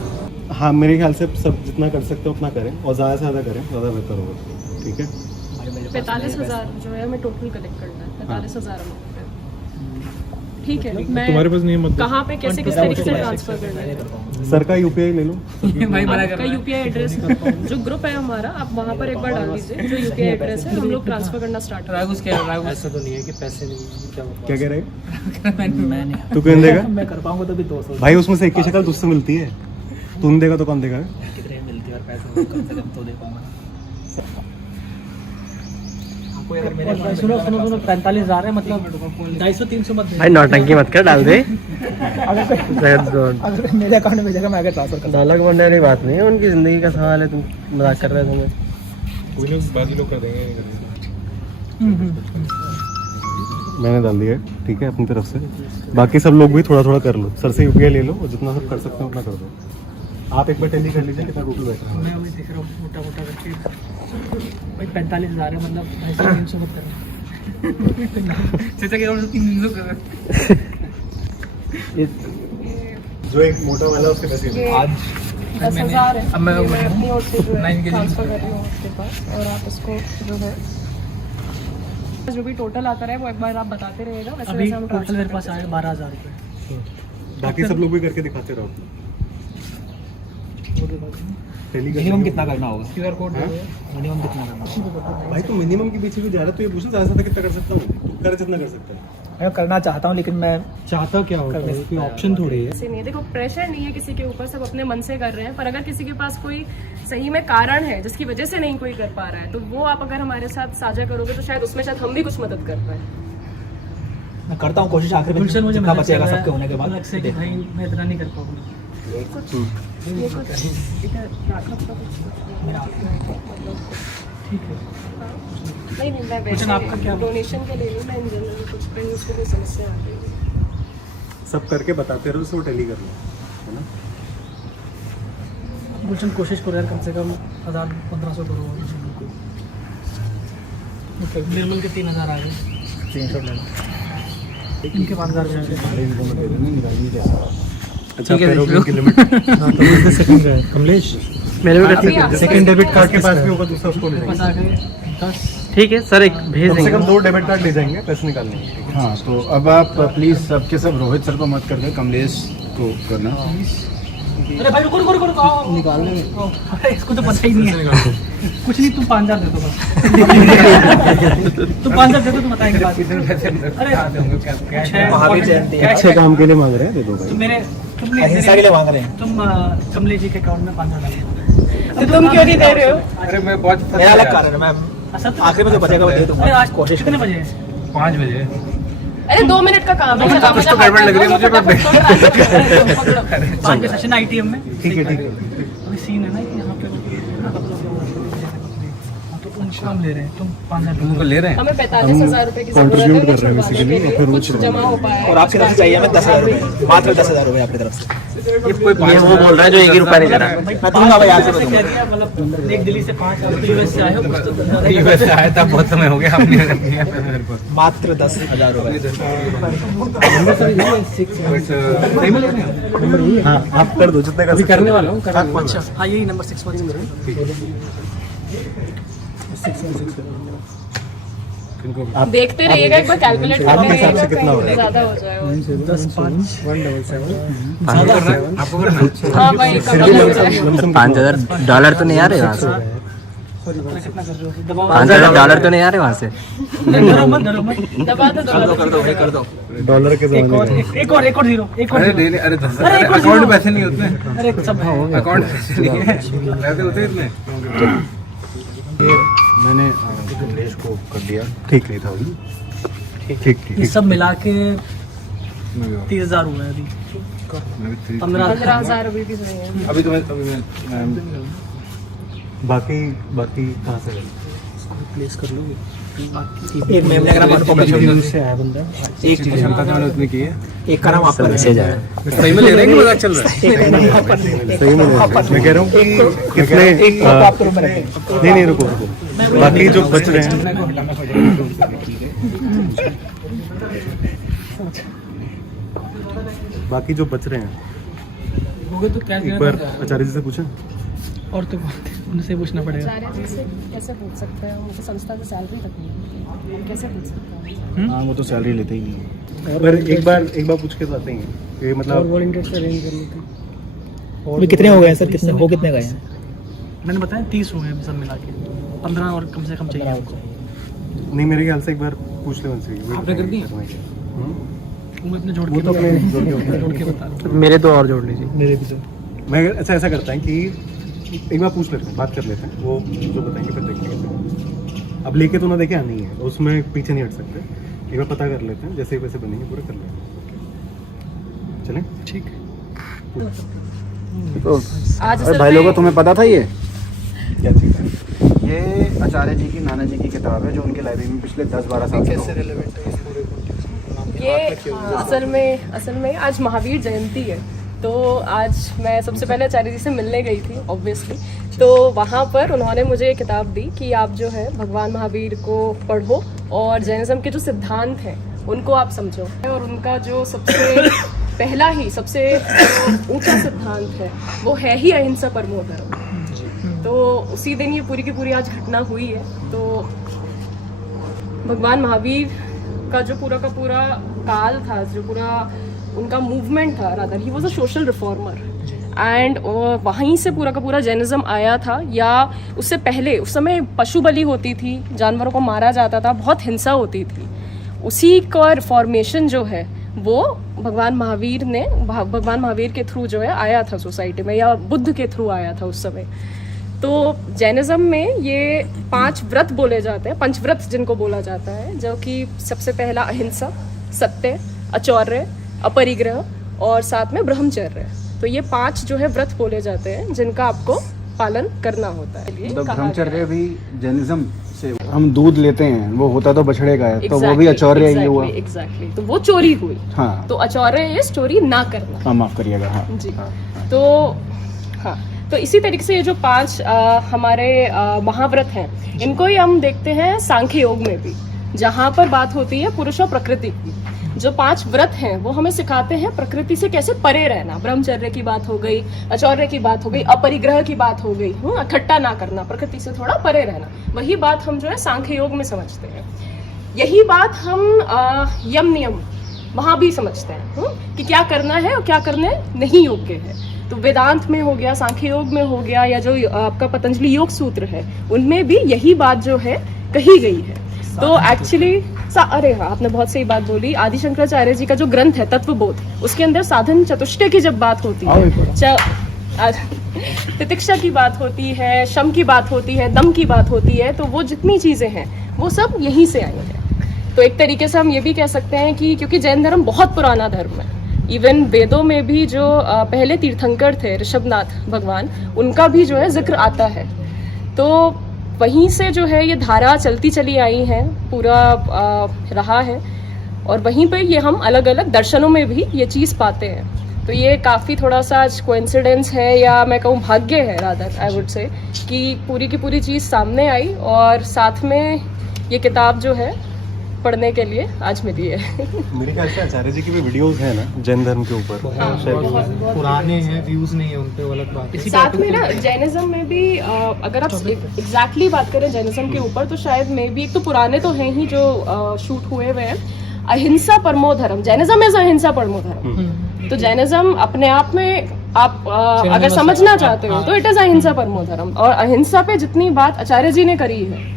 हाँ, मेरे ख्याल से सब जितना कर सकते हो उतना करें और ज़्यादा से ज़्यादा करें, ज़्यादा बेहतर होगा, ठीक है। 45,000 जो है हमें टोटल कलेक्ट करना है, 45,000 अमाउंट है, ठीक है। मैं तुम्हारे पास नहीं है मतलब कहाँ पे कैसे किस तरीके से ट्रांसफर करना है? सर का UPI ले लो। आपका UPI एड्रेस जो ग्रुप है हमारा, आप वहाँ पर एक बार डाल दीजिए जो UPI एड्रेस है, हम लोग ट्रांसफर करना स्टार्ट करेंगे। ऐसा तो नहीं है कि पैसे नहीं, क्या कह रहे हैं? मैं नहीं, तू क्यों देगा? मैं कर पाऊंगा तो भी 200 भाई उसमें से एक की शक्ल तुझसे मिलती है, तू नहीं देगा तो कौन देगा? कितने मिलती है और पैसे कम से कम तो दे पाऊंगा। आपको अगर मेरे सुनो 45,000 है, मतलब 250-300 मत भाई नौटंकी मत कर, डाल दे। अगर मेरे अकाउंट में जगह मैं आगे ट्रांसफर कर डायलॉग बनने वाली बात नहीं है, उनकी जिंदगी का सवाल है, तुम मजाक कर रहे हो। तुम्हें कोई लोग बाकी लोग कर देंगे। मैंने डाल दिया है, ठीक है, अपनी तरफ से। बाकी सब लोग भी थोड़ा थोड़ा कर लो, सर से UPI ले लो और जितना सब कर सकते हैं उतना कर दो। आप एक बार टेली कर लीजिए कितना टोटल बैठा है। मैं वही देख रहा हूँ मोटा करके भाई 45,000 है, मतलब 250-300 मत करना। चाचा के अकाउंट से 300 कर जो एक मोटा वाला उसके पैसे ये आज 10,000 है, अब मैं ये मैं अपनी ओर से जो है 9 के ट्रांसफर कर रही हूँ उसके पास, और आप इसको जो है जो भी टोटल आता रहे वो एक बार आप बताते रहिएगा, वैसे अभी वैसे हम टोटल मेरे ट्रांसफर पास आए 12,000 रुपये। बाकी सब लोग भी करके दिखाते रहो। टेली मिनिमम कितना करना होगा? QR कोड हाँ? मिनिमम कितना करना होगा? भाई तो मिनिमम के पीछे भी जा रहा है तो ये पूछो ज़्यादा से ज़्यादा कितना कर सकता हूँ, कर जितना कर सकता है। मैं करना चाहता हूँ, लेकिन मैं चाहता क्या होता है, कोई ऑप्शन थोड़ी है। ऐसे नहीं है, देखो प्रेशर नहीं है किसी के ऊपर, सब अपने मन से कर रहे हैं, पर अगर किसी के पास कोई सही में कारण है जिसकी वजह से नहीं कोई कर पा रहा है, तो वो आप अगर हमारे साथ साझा करोगे तो शायद उसमें शायद हम भी कुछ मदद कर पाए। मैं करता हूँ कोशिश, आखिर में जितना बचेगा सबके होने के बाद भाई मैं इतना नहीं कर पाऊंगा। ये कुछ इधर राखा था कुछ ठीक है, नहीं मैं कुछ आपका क्या डोनेशन के लिए नहीं, मैं इन जनरल कुछ कहीं उसको कोई समस्या आ गई। सब करके बताते रहो, उसको टेली कर लो, है ना। गुलशन कोशिश करो यार, कम से कम 1,000-1,500 करो। निर्मल के 3,000 आ गए, 300 ले लो, इनके 5,000 अच्छा की लिमिट सेकंड है कमलेश, मेरे भी करती है। सेकंड डेबिट कार्ड के पास भी होगा, दूसरा उसको ले बस आ जाएंगे। गए 10। ठीक है सर, एक भेज कम से देंगे। कम 2 डेबिट कार्ड ले जाएंगे पैसे निकालने के, ठीक है? हाँ, तो अब आप प्लीज सबके सब रोहित सर को मत कर दे, कमलेश को करना। अरे भाई रुको रुको रुको रुको, निकालने इसको तो पता ही नहीं है कुछ नहीं, तुम 5,000 दे दो बस। तुम 5,000 दे दो तो बताएंगे बाद में। महावीर जयंती अच्छे काम के लिए मांग रहे हैं, दे दो भाई। मेरे अहिंसा के लिए मांग रहे हैं तुम। कमलेश जी के अकाउंट में 5,000 डालिए। तो तुम क्यों नहीं दे रहे हो? अरे मैं बहुत मेरा अलग कारण है, मैं आखिर में जो बचेगा वो दे दूंगा। आज कोशिश कितने बजे? 5 बजे। अरे 2 मिनट का काम है, कुछ तो गड़बड़ लग रही है मुझे, पर 5 के सेशन ITM में। ठीक है, ठीक है। अभी सीन है ना कि यहाँ पे तो उनको हम ले रहे हैं, तुम 5,000 ले रहे हैं। हमें 45,000 रुपए की जरूरत है, contribute कर वो रहे हैं छुड़वाने basically, के और फिर लिए वो कुछ जमा हो पाया है। और आपकी तरफ से चाहिए हमें 10,000 रुपये, मात्र 10,000 रुपये आपकी तरफ से। ये वो बोल रहा है जो 1 रुपया नहीं दे रहा। मैं दूंगा भाई, आज से दूंगा। मतलब एक दिल्ली से 5 US से आए हो, कुछ तो US से आया था, बहुत समय हो गया, हमने मेरे पास। मात्र 10,000 रुपये। हाँ, आप कर दो जितने कर करने वाला हूँ। अच्छा हाँ, यही नंबर 616। आप देखते रहिएगा, एक बार कैलकुलेट आपके करके हिसाब से कितना हो रहा है? ज्यादा हो जाएगा। 10,500 आपको करना है? हाँ भाई, कम हो जाएगा। $5,000 तो नहीं आ रहे वहाँ से। $5 तो नहीं आ रहे वहाँ से? दबा दो डॉलर के जमाने एक और जीरो अरे डेली अरे अकाउंट पैसे नहीं होते हैं, अरे सब अकाउंट पैसे नहीं है, पैसे होते हैं इतने। मैंने कमलेश को कर दिया। ठीक नहीं था ठीक ये सब मिला के 30,000 हुआ है अभी। 15,000 अभी भी सही है। अभी तो मैं बाकी कहाँ से प्लेस कर लोगे? एक मेमने का नाम से आया बंदा, एक चीज क्षमता से मैंने उतनी की है। एक का नाम आपका मैसेज आया। सही में ले रहे हैं कि मजाक चल रहा है? सही में मैं कह रहा हूँ कि कितने नहीं रुको बाकी जो बच रहे हैं बाकी जो बच रहे हैं हो गए तो क्या एक बार आचार्य जी से पूछें। और तो बात है, उनसे पूछना पड़ेगा। आचार्य जी से कैसे पूछ सकते हैं? उनको संस्था से सैलरी तक नहीं मिलती, हम कैसे पूछ सकते हैं? हाँ वो तो सैलरी लेते ही नहीं है। पर एक बार पूछ के तो आते हैं ये और मतलब वॉलंटियर से अरेंज कर लेते। अभी कितने हो गए सर? कितने हो कितने गए हैं? मैंने बताया 30 हुए हैं सब मिला के, 15 और कम से कम चाहिए हमको। नहीं मेरे ख्याल से एक बार पूछ ले उनसे आपने कर दी? मैं अपने जोड़ वो के तो अपने जोड़ के बता रहा हूँ। मेरे तो और जोड़ लीजिए। मेरे भी सर। मैं अच्छा ऐसा करता है कि एक बार पूछ लेते हैं, बात कर लेते हैं, वो जो बताएंगे फिर देखेंगे। अब लेके तो ना देखे आनी है, उसमें पीछे नहीं हट सकते। एक बार पता कर लेते हैं, जैसे वैसे बनेंगे पूरे कर लेंगे। चलें ठीक। तो आज अरे असल भाई लोगों में तुम्हें पता था ये क्या चीज़ है? ये आचार्य जी की नाना जी की किताब है जो उनके लाइब्रेरी में पिछले 10-12 साल से रिलेवेंट है इस पूरे कॉन्टेक्स्ट में? ये असल में आज महावीर जयंती है, तो आज मैं सबसे पहले आचार्य जी से मिलने गई थी ऑब्वियसली। तो वहाँ पर उन्होंने मुझे ये किताब दी कि आप जो है भगवान महावीर को पढ़ो और जैनिज्म के जो सिद्धांत हैं उनको आप समझो। और उनका जो सबसे पहला ही सबसे ऊंचा सिद्धांत है वो है ही अहिंसा परमो धर्म। तो उसी दिन ये पूरी की पूरी आज घटना हुई है। तो भगवान महावीर का जो पूरा का पूरा काल था, जो पूरा उनका मूवमेंट था, rather he was a social reformer and वहीं से पूरा का पूरा जैनिज्म आया था। या उससे पहले उस समय पशु बलि होती थी, जानवरों को मारा जाता था, बहुत हिंसा होती थी। उसी का रिफॉर्मेशन जो है वो भगवान महावीर के थ्रू जो है आया था सोसाइटी में, या बुद्ध के थ्रू आया था उस समय। तो जैनिज्म में ये 5 व्रत बोले जाते हैं, पंचव्रत जिनको बोला जाता है, जो कि सबसे पहला अहिंसा, सत्य, अचौर्य, अपरिग्रह और साथ में ब्रह्मचर्य। तो ये 5 जो है व्रत बोले जाते हैं जिनका आपको पालन करना होता है। मतलब ब्रह्मचर्य भी जैनिज्म से हम दूध लेते हैं, वो होता तो बछड़े का है, तो वो भी अचौर्य ही हुआ। एग्जैक्टली, तो वो चोरी हुई। हाँ तो अचौर्य इज चोरी ना करना। हाँ माफ करिएगा। हाँ जी। तो हाँ, तो इसी तरीके से ये जो 5 हमारे महाव्रत हैं, इनको ही हम देखते हैं सांख्य योग में भी, जहाँ पर बात होती है पुरुष और प्रकृति की। जो 5 व्रत हैं वो हमें सिखाते हैं प्रकृति से कैसे परे रहना। ब्रह्मचर्य की बात हो गई, अचौर्य की बात हो गई, अपरिग्रह की बात हो गई, इकट्ठा ना करना, प्रकृति से थोड़ा परे रहना। वही बात हम जो है सांख्य योग में समझते हैं। यही बात हम यम नियम वहाँ भी समझते हैं कि क्या करना है और क्या करने नहीं योग्य है। तो वेदांत में हो गया, सांख्य योग में हो गया, या जो आपका पतंजलि योग सूत्र है उनमें भी यही बात जो है कही गई है। तो एक्चुअली अरे हाँ, आपने बहुत सही बात बोली। आदि शंकराचार्य जी का जो ग्रंथ है तत्वबोध, उसके अंदर साधन चतुष्टय की जब बात होती है, तितिक्षा की बात होती है, शम की बात होती है, दम की बात होती है, तो वो जितनी चीजें हैं वो सब यहीं से आई हैं। तो एक तरीके से हम ये भी कह सकते हैं कि क्योंकि जैन धर्म बहुत पुराना धर्म है, इवन वेदों में भी जो पहले तीर्थंकर थे ऋषभनाथ भगवान, उनका भी जो है जिक्र आता है। तो वहीं से जो है ये धारा चलती चली आई है, पूरा रहा है। और वहीं पे ये हम अलग अलग दर्शनों में भी ये चीज़ पाते हैं। तो ये काफ़ी थोड़ा सा कोइंसिडेंस है, या मैं कहूँ भाग्य है रादर, आई वुड से, कि पूरी की पूरी चीज़ सामने आई और साथ में ये किताब जो है पढ़ने के लिए आज मिली है। मेरे ख्याल से आचार्य जी की भी वीडियोस हैं ना जैन धर्म के ऊपर, पुराने हैं, व्यूज नहीं है उन पे, वो अलग बात है। साथ में ना जैनिज्म में भी अगर आप एग्जैक्टली बात करें जैनिज्म के ऊपर, तो शायद मे भी एक तो पुराने तो हैं ही जो शूट हुए हुए हैं। अहिंसा परमो धर्म, जैनिज्म इज अहिंसा परमो धर्म। तो जैनिज्म अपने आप में आप अगर समझना चाहते हो तो इट इज अहिंसा परमो धर्म, और अहिंसा पे जितनी बात आचार्य जी ने करी है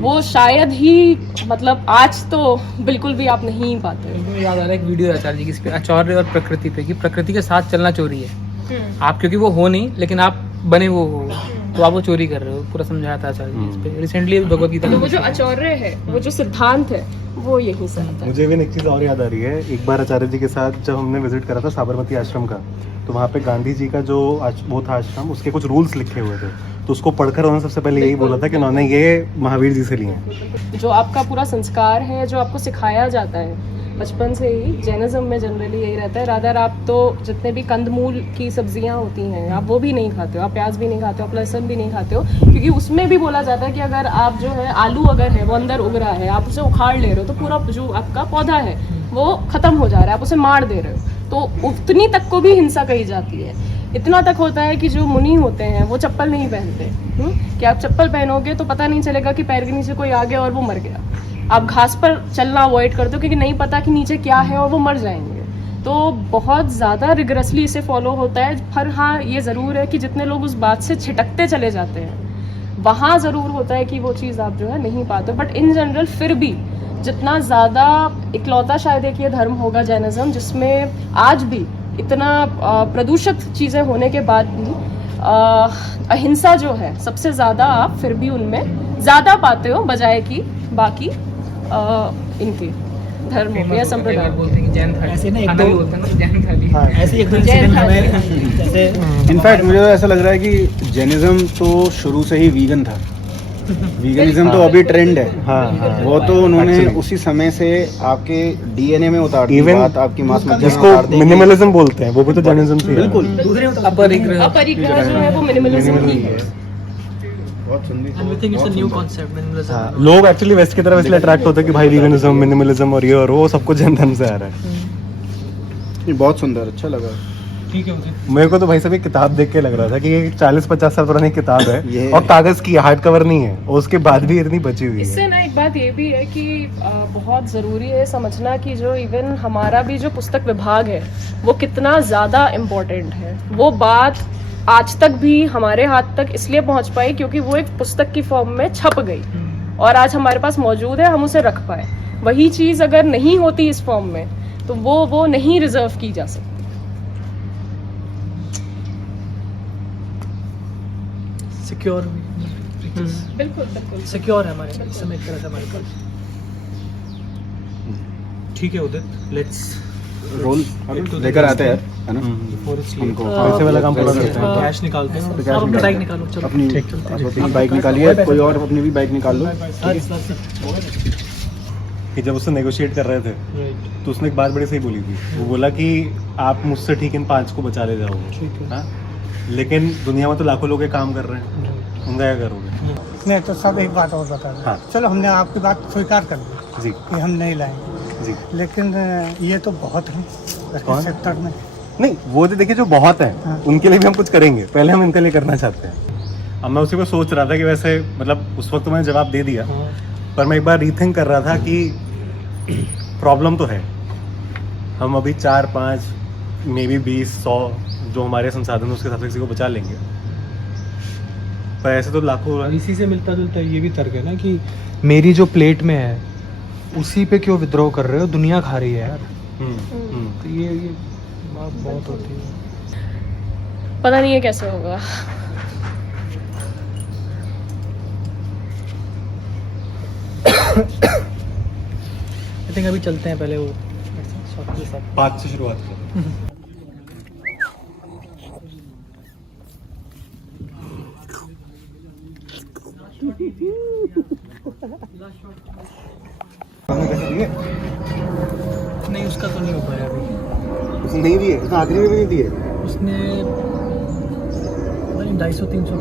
वो शायद ही मतलब आज तो बिल्कुल भी आप नहीं पाते। मुझे याद आ रहा है एक वीडियो है आचार्य जी की, इस पे आचार्य और प्रकृति पे, कि प्रकृति के साथ चलना चोरी है। आप क्योंकि वो हो नहीं, लेकिन आप बने वो हो, तो आप वो चोरी कर रहे हो। पूरा समझाया था आचार्य जी इस पे रिसेंटली भगवत गीता तो वो जो आचार्य है, वो जो सिद्धांत है, वो यही से आता है। मुझे भी एक चीज़ और याद आ रही है। एक बार आचार्य जी के साथ जब हमने विजिट करा था साबरमती आश्रम का, तो वहाँ पे गांधी जी का जो वो था आश्रम, उसके कुछ रूल्स लिखे हुए थे, तो उसको पढ़कर उन्होंने सबसे पहले यही बोला था कि उन्होंने ये महावीर जी से लिए हैं। जो आपका पूरा संस्कार है, जो आपको सिखाया जाता है बचपन से ही, जैनिज्म में जनरली यही रहता है। रादर आप तो जितने भी कंदमूल की सब्जियां होती हैं, आप वो भी नहीं खाते हो, आप प्याज भी नहीं खाते हो, आप लहसुन भी नहीं खाते हो, क्योंकि उसमें भी बोला जाता है कि अगर आप जो है आलू अगर है वो अंदर उग रहा है, आप उसे उखाड़ ले रहे हो तो पूरा जो आपका पौधा है वो खत्म हो जा रहा है, आप उसे मार दे रहे हो। तो उतनी तक को भी हिंसा कही जाती है। इतना तक होता है कि जो मुनि होते हैं वो चप्पल नहीं पहनते, कि आप चप्पल पहनोगे तो पता नहीं चलेगा कि पैर के नीचे कोई आ गया और वो मर गया। आप घास पर चलना अवॉइड करते हो क्योंकि नहीं पता कि नीचे क्या है और वो मर जाएंगे। तो बहुत ज़्यादा रिगरसली इसे फॉलो होता है। पर हाँ, ये ज़रूर है कि जितने लोग उस बात से छिटकते चले जाते हैं, वहाँ ज़रूर होता है कि वो चीज़ आप जो है नहीं पाते। बट इन जनरल फिर भी जितना ज़्यादा, इकलौता शायद एक ये धर्म होगा जैनिज्म जिसमें आज भी इतना प्रदूषित चीज़ें होने के बाद भी अहिंसा जो है सबसे ज़्यादा आप फिर भी उनमें ज़्यादा पाते हो, बजाय कि बाकी इनके धर्मों के या संप्रदाय बोलते हैं कि जैन थाली, ऐसे ना एक खाना दो- भी बोलते हैं ना जैन थाली। ऐसे एक दो जैन इंसिडेंट था। हमें जैसे इनफैक्ट मुझे तो ऐसा लग रहा है कि जैनिज्म तो शुरू से ही वीगन था। वीगनिज्म तो अभी ट्रेंड है। वो तो उन्होंने Actually. उसी समय से आपके डीएनए में उतार दी Even बात, आपकी मांस मज्जा में जिसको उतार दी। मिनिमलिज्म बोलते हैं, वो भी तो जैनिज्म से ही है। बिल्कुल। अपरिग्रह जो है वो मिनिमलिज्म ही है। बहुत सुंदर। and we think it's a new concept minimalism. हाँ, लोग एक्चुअली वेस्ट की तरफ इसलिए अट्रैक्ट होते हैं कि भाई वीगनिज्म, मिनिमलिज्म और ये और वो सब कुछ जैन धर्म से आ रहा है। ये बहुत सुंदर, अच्छा लगा। ठीक है उदित। मेरे को तो भाई साहब किताब देख के लग रहा था कि ये 40-50 साल पुरानी किताब है ये- और कागज की, हार्ड कवर नहीं है, और उसके बाद भी इतनी बची हुई है। इससे ना एक बात ये भी है कि बहुत ज़रूरी है समझना कि जो इवन हमारा भी जो पुस्तक विभाग है वो कितना ज़्यादा इम्पोर्टेंट है। वो बात आज तक भी हमारे हाथ तक इसलिए पहुंच पाई क्योंकि वो एक पुस्तक की फॉर्म में छप गई और आज हमारे पास मौजूद है, हम उसे रख पाए। वही चीज़ अगर नहीं होती इस फॉर्म में तो वो नहीं रिजर्व की जा सकती। सिक्योर बिल्कुल बिल्कुल। सिक्योर है हमारे इस समय एक तरह से हमारे पास। ठीक है उदित, लेट्स रोल लेकर आते हैं, है ना? इनको पैसे वाला काम पूरा करते हैं। कैश निकालते हैं। कैश आप अपनी निकालते बाइक हैं। निकालो, चलो अपनी चलते हैं। अपनी बाइक निकालिए, कोई और अपनी भी बाइक निकाल लो। कि जब उससे नेगोशिएट कर रहे थे Right. तो उसने एक बात बड़ी सही बोली थी। वो बोला कि आप मुझसे ठीक इन 5 को बचा ले जाओगे, ठीक है। हाँ? लेकिन दुनिया में तो लाखों लोग ये काम कर रहे हैं, उनका क्या करोगे? नहीं तो सब एक बात और बता रहे हाँ। चलो हमने आपकी बात स्वीकार कर ली जी कि हम नहीं लाएंगे, जी। लेकिन ये तो बहुत है कौन? सेक्टर में। नहीं, वो तो देखिए जो बहुत है हाँ। उनके लिए भी हम कुछ करेंगे, पहले हम इनके लिए करना चाहते हैं। अब मैं उसी को सोच रहा था कि वैसे मतलब उस वक्त तो मैंने जवाब दे दिया, पर मैं एक बार रीथिंक कर रहा था कि प्रॉब्लम तो है। हम अभी 4-5 मे बी 20-100 जो हमारे संसाधन उसके हिसाब से किसी को बचा लेंगे, पर ऐसे तो लाखों। इसी से मिलता जुलता ये भी तर्क है ना कि मेरी जो प्लेट में है उसी पे क्यों विद्रोह कर रहे हो, दुनिया खा रही है यार। तो ये बात बहुत होती है। पता नहीं है कैसे होगा। आई थिंक अभी चलते हैं पहले वो शॉप के साथ। 5 से शुरुआत करें। नहीं उसका तो नहीं हो पाया अभी। उसने नहीं दिए, उसने आखिरी में भी नहीं दिए। उसने पता नहीं 250-300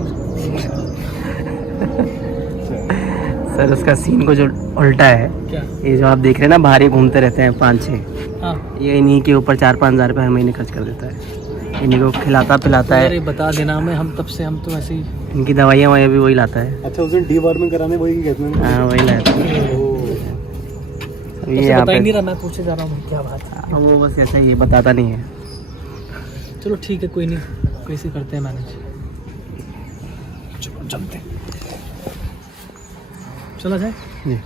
सर उसका सीन को जो उल्टा है, क्या? ये जो आप देख रहे हैं ना, बाहर ही घूमते रहते हैं 5-6, हाँ ये इन्हीं के ऊपर 4-5 हज़ार रुपये हर महीने खर्च कर देता है। इन्हीं को खिलाता पिलाता है, अरे बता देना हमें, हम तब से हम तो ऐसे ही। इनकी दवाइयाँ ववाइयाँ भी वही लाता है। अच्छा, उस दिन डीवार्मिंग कराने वही कहते हैं। हाँ वही लाता है। ये तुझसे यहाँ बता ही नहीं पे रहा, मैं पूछे जा रहा हूँ क्या बात है। वो बस ऐसा ही है, बताता नहीं है। चलो ठीक है, कोई नहीं, कैसे करते हैं मैनेज। चलो चलते हैं, चला जाए। जी।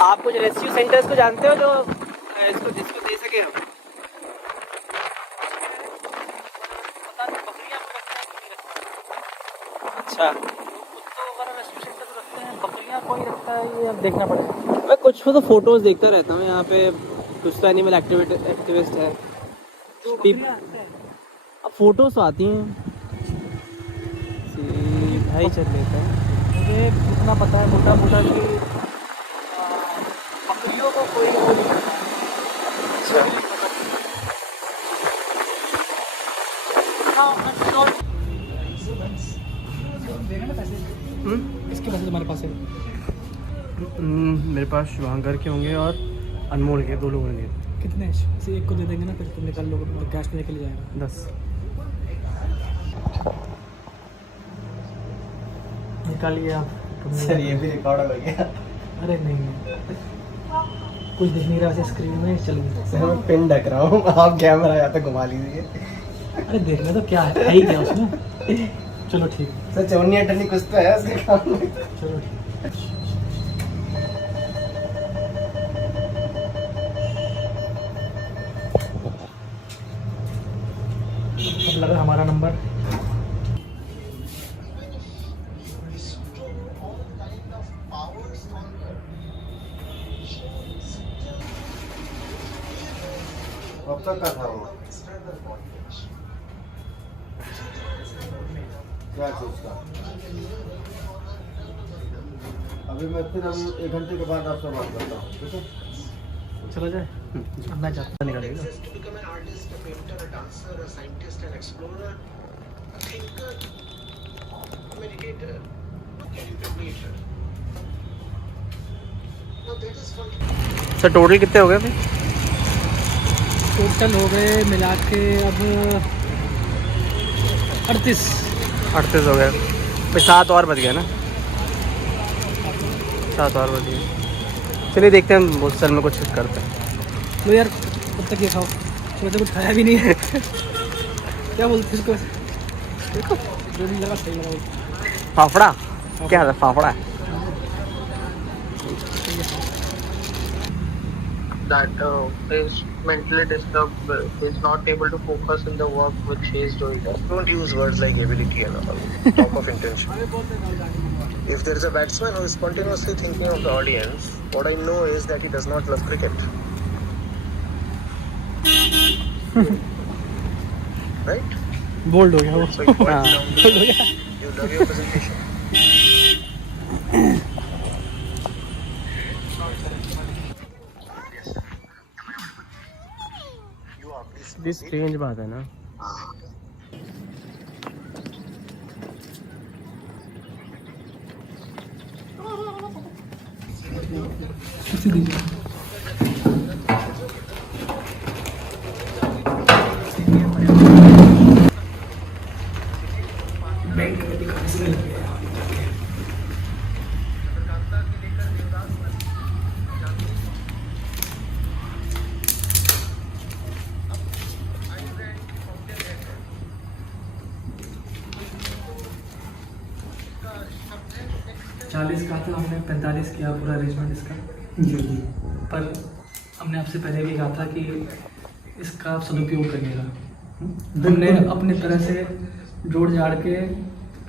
आप कुछ रेस्क्यू सेंटर्स को जानते हो जो इसको जिसको दे सके हम? अच्छा, बकरियाँ कोई रखता है, ये अब देखना पड़ेगा। मैं कुछ तो फोटोज देखता रहता हूँ यहाँ पे, कुछ तो एनिमल एक्टिविस्ट है। अब फोटोज तो आती हैं, सीधा ही चल लेता है। मुझे इतना पता है मोटा मोटा कि बकरियों को कोई वो नहीं करता। इसके पैसे तुम्हारे पास है? मेरे पास शुभांकर के होंगे और अनमोल के, 2 लोग होंगे। कितने? इसे एक को दे देंगे ना, फिर तुम निकाल लोगे तो कैश में निकल जाएगा। 10 निकालिए आप। सर ये भी रिकॉर्ड हो गया। अरे नहीं, कुछ दिख नहीं रहा वैसे स्क्रीन में, चल गया। सर मैं पिन ढक रहा हूँ, आप कैमरा यहाँ तक घुमा लीजिए। अरे देखना तो क्या है ही क्या उसमें। चलो ठीक है सर, चवन्नी अटनी कुछ तो है उसके काम में। चलो ठीक है। अब लगा हमारा नंबर। कब तक का था वो? क्या चीज का? अभी मैं फिर 1 घंटे के बाद आपसे बात करता हूँ, ठीक है? चला जाए, अब मैं जाता निकालेगा। सर टोटल कितने हो गए फिर? टोटल हो गए मिला के अब 38 हो गए, फिर 7 और बच गए ना? 7 और बच गए। चलिए देखते हैं हम सर में कुछ करते हैं। लो यार, कब तक ये खाओ, सुबह से कुछ खाया भी नहीं है। क्या बोलते इसको? देखो जो भी लगा सही लगा। फाफड़ा क्या है? Fafda that is mentally disturbed, is not able to focus in the work which he is doing. Don't use words like ability and all. Talk of intention. If there is a batsman who is continuously thinking of the audience, what I know is that he does not love cricket. Right? Bowled हो गया वो। So you point down the, you love your presentation. ये strange बात है ना। का था, हमने 45 किया पूरा अरेंजमेंट इसका। जी। पर हमने आपसे पहले भी कहा था कि इसका आप सदुपयोग करिएगा। हमने अपने तरह से जोड़ जाड़ के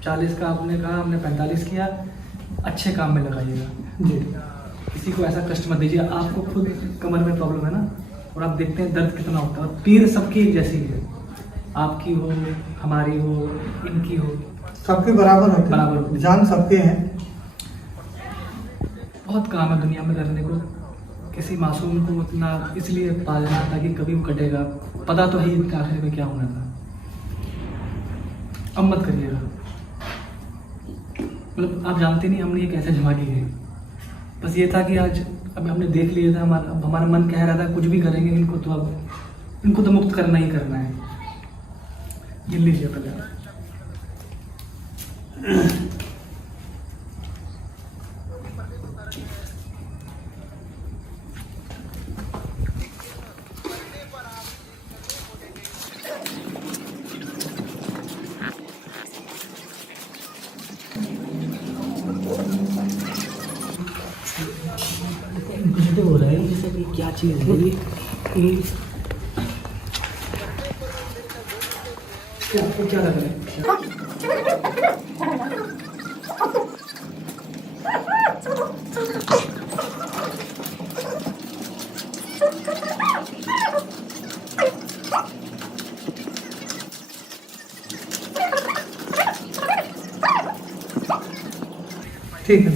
40 का आपने कहा, हमने 45 किया। अच्छे काम में लगाइएगा जी, किसी को ऐसा कष्ट मत दीजिए। आपको खुद कमर में प्रॉब्लम है ना, और आप देखते हैं दर्द कितना होता है। पीर सबकी एक जैसी है, आपकी हो, हमारी हो, इनकी हो, सबके बराबर होते हैं, बराबर जान सबके हैं। बहुत काम है दुनिया में करने को, किसी मासूम को उतना इसलिए पालना ताकि कभी वो कटेगा, पता तो है इनका आखिर में क्या होना था। अब मत करिएगा, मतलब आप जानते नहीं हमने ये कैसे जमा की है। बस ये था कि आज अब हमने देख लिया था, हमारा मन कह रहा था कुछ भी करेंगे इनको तो अब इनको तो मुक्त करना ही करना है। गिन लीजिए पहले आप। मुझे तो हो रहा है जैसे कि क्या चीज़ है ये आपको क्या लग रहा है? ठीक है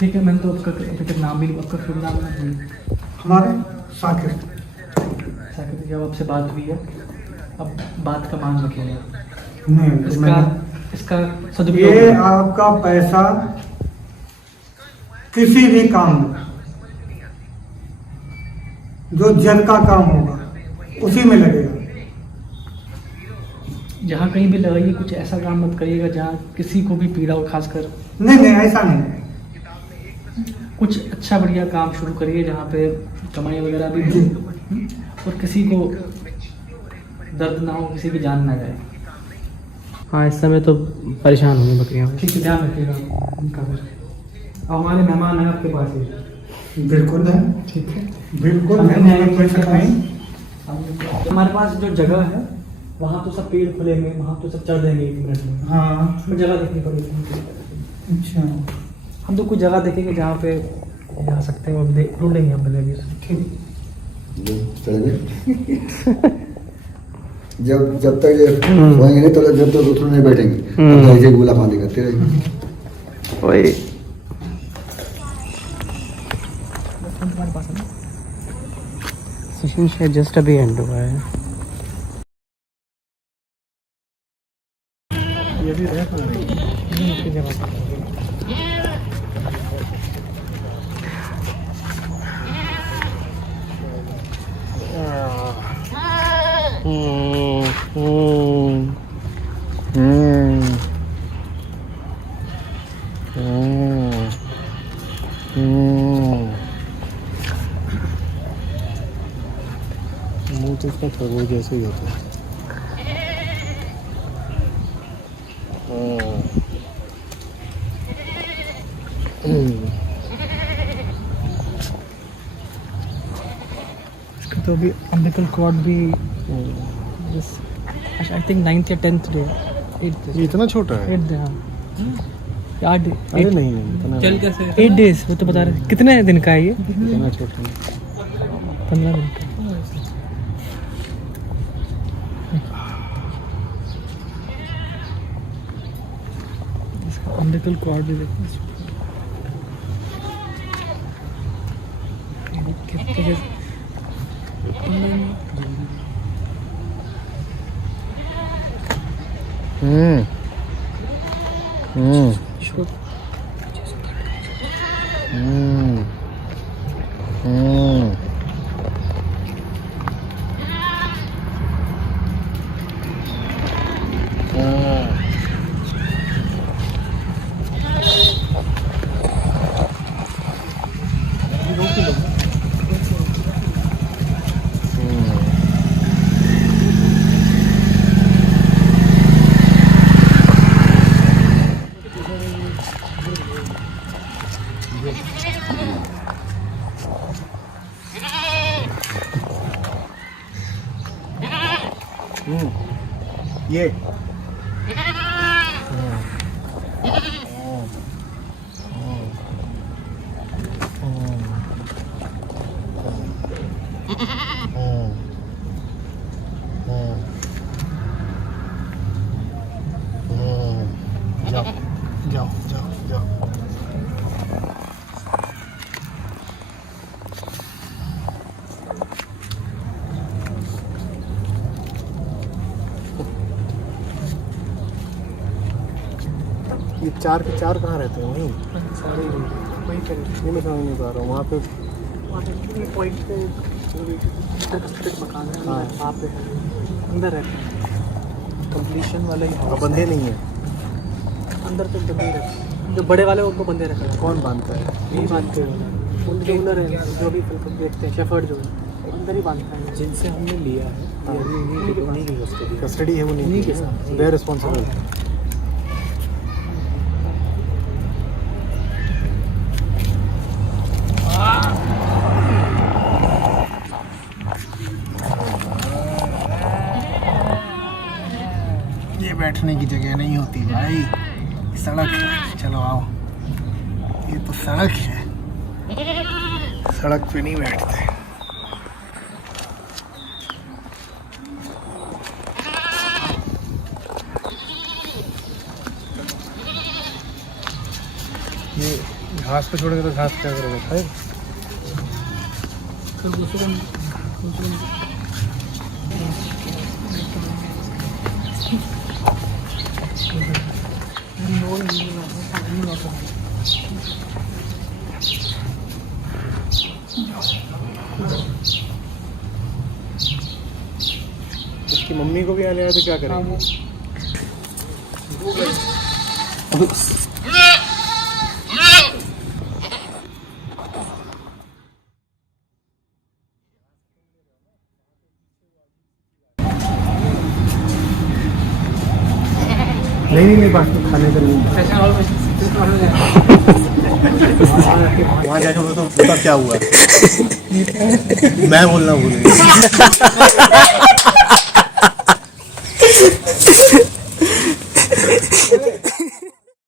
ठीक है, मैंने तो आपका अभी तक नाम भी नहीं, आपका शुभ नाम है? हमारे साकिर। साकिर जब आपसे बात हुई है, अब बात का मान रखेंगे। नहीं, इसका ये सदुपयोग आपका पैसा किसी भी काम में जो जन का काम होगा उसी में लगेगा। जहाँ कहीं भी लगाइए, कुछ ऐसा काम मत करिएगा जहाँ किसी को भी पीड़ा हो, खासकर नहीं नहीं, ऐसा नहीं। कुछ अच्छा बढ़िया काम शुरू करिए जहाँ पे कमाई वगैरह भी हो और किसी को दर्द ना हो, किसी की जान ना जाए। हाँ, इस समय तो परेशान होंगी बकरियाँ। ठीक है, ध्यान रखिएगा उनका फिर। और हमारे मेहमान हैं आपके पास ही। बिल्कुल है, ठीक है, बिल्कुल हमारे पास जो जगह है वहाँ तो सब पेड़ खुलेंगे, वहाँ तो सब चढ़ देंगे 1 मिनट में। हाँ, उसमें जगह देखनी पड़ेगी। अच्छा, हम तो कुछ जगह देखेंगे जहाँ पे जा सकते हैं और ढूंढेंगे हम पहले भी। ठीक। जब तक ये सोएंगे नहीं, तो जब तक उठने नहीं बैठेंगे, तब तक ऐसे गोला फांदी करते रहेंगे। ओए सेशन शायद जस्ट अभी एंड हुआ है। ये भी रह पा रही मुँह तो इसका खरगोश जैसे ही होता है। इसका तो अभी अम्बिकल कॉर्ड भी आई थिंक 9th या 10th डे, 8th ये इतना छोटा है? 8th, हाँ 8 अरे नहीं इतना चल कैसे 8 डेज वो तो बता रहे। कितने दिन का है ये? इतना छोटा है। 15 दिन का। इसका अम्बिकल कॉर्ड भी देखो कितने ये चार के चार कहाँ रहते हैं? वहीं सारे वही करें ये मैं समझ नहीं पा रहा हूँ। वहाँ पे पॉइंट पे मकान है वहाँ पे अंदर रहते हैं कंप्लीशन वाला ही वहाँ बंधे नहीं है। अंदर तक बंदे ही रहते हैं जो बड़े वाले उनको बंदे रखा है कौन बांधता है? नहीं बांधते हैं उनके ओनर है जो भी देखते हैं शेफर्ड जो है अंदर ही बांधता है जिनसे हमने लिया है उन्हीं की कस्टडी है वो नहीं के साथ, दे रिस्पॉन्सिबल। ये बैठने की जगह नहीं होती भाई, सड़क है। चलो आओ, ये तो सड़क है, सड़क पे नहीं बैठते। ये घास पे छोड़ेंगे तो घास क्या करोगे भाई? उसकी मम्मी को भी आने आए तो क्या करेंगे? नहीं बात तो खाने का नहीं। वहाँ जाके बोलो तो बता क्या हुआ है। मैं बोलना भूल गया।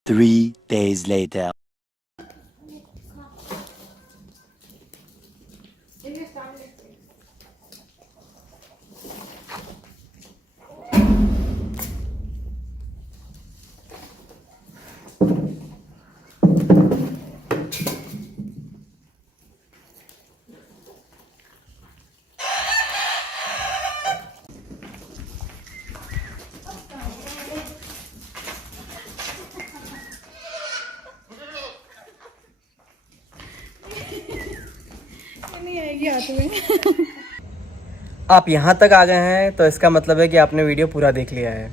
3 days later. आप यहाँ तक आ गए हैं तो इसका मतलब है कि आपने वीडियो पूरा देख लिया है।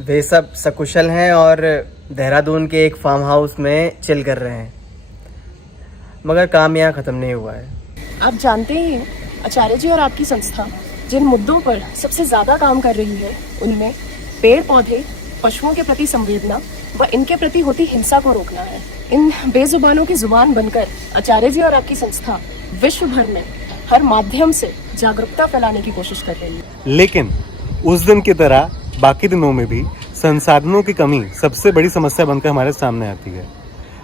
वे सब सकुशल हैं और देहरादून के एक फार्म हाउस में चिल कर रहे हैं, मगर काम यहाँ ख़त्म नहीं हुआ है। आप जानते ही हैं, आचार्य जी और आपकी संस्था जिन मुद्दों पर सबसे ज़्यादा काम कर रही है उनमें पेड़ पौधे, पशुओं के प्रति संवेदना व इनके प्रति होती हिंसा को रोकना है। इन बेजुबानों की जुबान बनकर आचार्य जी और आपकी संस्था विश्व भर में हर माध्यम से जागरूकता फैलाने की कोशिश कर रही है। लेकिन उस दिन की तरह बाकी दिनों में भी संसाधनों की कमी सबसे बड़ी समस्या बनकर हमारे सामने आती है।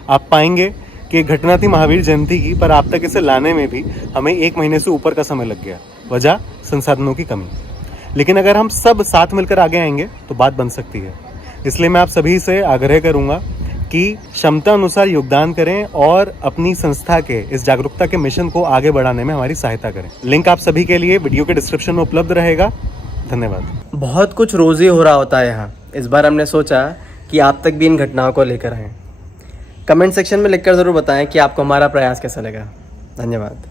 आप पाएंगे कि घटना थी महावीर जयंती की, पर आप तक इसे लाने में भी हमें 1 महीने से ऊपर का समय लग गया। वजह संसाधनों की कमी। लेकिन अगर हम सब साथ मिलकर आगे आएंगे तो बात बन सकती है। इसलिए मैं आप सभी से आग्रह करूंगा कि क्षमता अनुसार योगदान करें और अपनी संस्था के इस जागरूकता के मिशन को आगे बढ़ाने में हमारी सहायता करें। लिंक आप सभी के लिए वीडियो के डिस्क्रिप्शन में उपलब्ध रहेगा। धन्यवाद। बहुत कुछ रोज़ ही हो रहा होता है यहाँ। इस बार हमने सोचा कि आप तक भी इन घटनाओं को लेकर आएँ। कमेंट सेक्शन में लिखकर ज़रूर बताएं कि आपको हमारा प्रयास कैसा लगा। धन्यवाद।